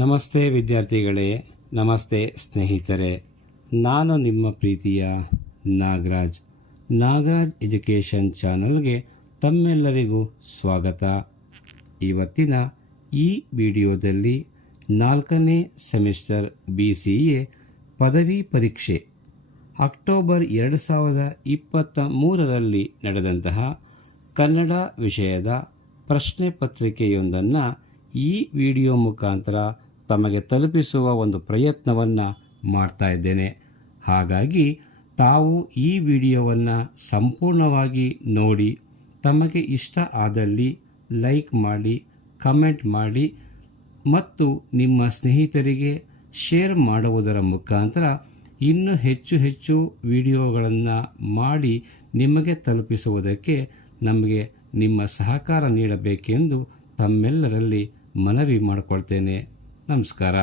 ನಮಸ್ತೆ ವಿದ್ಯಾರ್ಥಿಗಳೇ, ನಮಸ್ತೆ ಸ್ನೇಹಿತರೆ. ನಾನು ನಿಮ್ಮ ಪ್ರೀತಿಯ ನಾಗರಾಜ್ ಎಜುಕೇಷನ್ ಚಾನಲ್ಗೆ ತಮ್ಮೆಲ್ಲರಿಗೂ ಸ್ವಾಗತ. ಇವತ್ತಿನ ಈ ವಿಡಿಯೋದಲ್ಲಿ 4ನೇ ಸೆಮಿಸ್ಟರ್ BCA ಪದವಿ ಪರೀಕ್ಷೆ ಅಕ್ಟೋಬರ್ 2023ರಲ್ಲಿ ನಡೆದಂತಹ ಕನ್ನಡ ವಿಷಯದ ಪ್ರಶ್ನೆ ಪತ್ರಿಕೆಯೊಂದನ್ನು ಈ ವಿಡಿಯೋ ಮುಖಾಂತರ ತಮಗೆ ತಲುಪಿಸುವ ಒಂದು ಪ್ರಯತ್ನವನ್ನು ಮಾಡ್ತಾ ಇದ್ದೇನೆ. ಹಾಗಾಗಿ ತಾವು ಈ ವಿಡಿಯೋವನ್ನು ಸಂಪೂರ್ಣವಾಗಿ ನೋಡಿ ತಮಗೆ ಇಷ್ಟ ಆದಲ್ಲಿ ಲೈಕ್ ಮಾಡಿ, ಕಮೆಂಟ್ ಮಾಡಿ ಮತ್ತು ನಿಮ್ಮ ಸ್ನೇಹಿತರಿಗೆ ಶೇರ್ ಮಾಡುವುದರ ಮುಖಾಂತರ ಇನ್ನೂ ಹೆಚ್ಚು ವಿಡಿಯೋಗಳನ್ನು ಮಾಡಿ ನಿಮಗೆ ತಲುಪಿಸುವುದಕ್ಕೆ ನಮಗೆ ನಿಮ್ಮ ಸಹಕಾರ ನೀಡಬೇಕೆಂದು ತಮ್ಮೆಲ್ಲರಲ್ಲಿ ಮನವಿ ಮಾಡಿಕೊಳ್ತೇನೆ. ನಮಸ್ಕಾರ.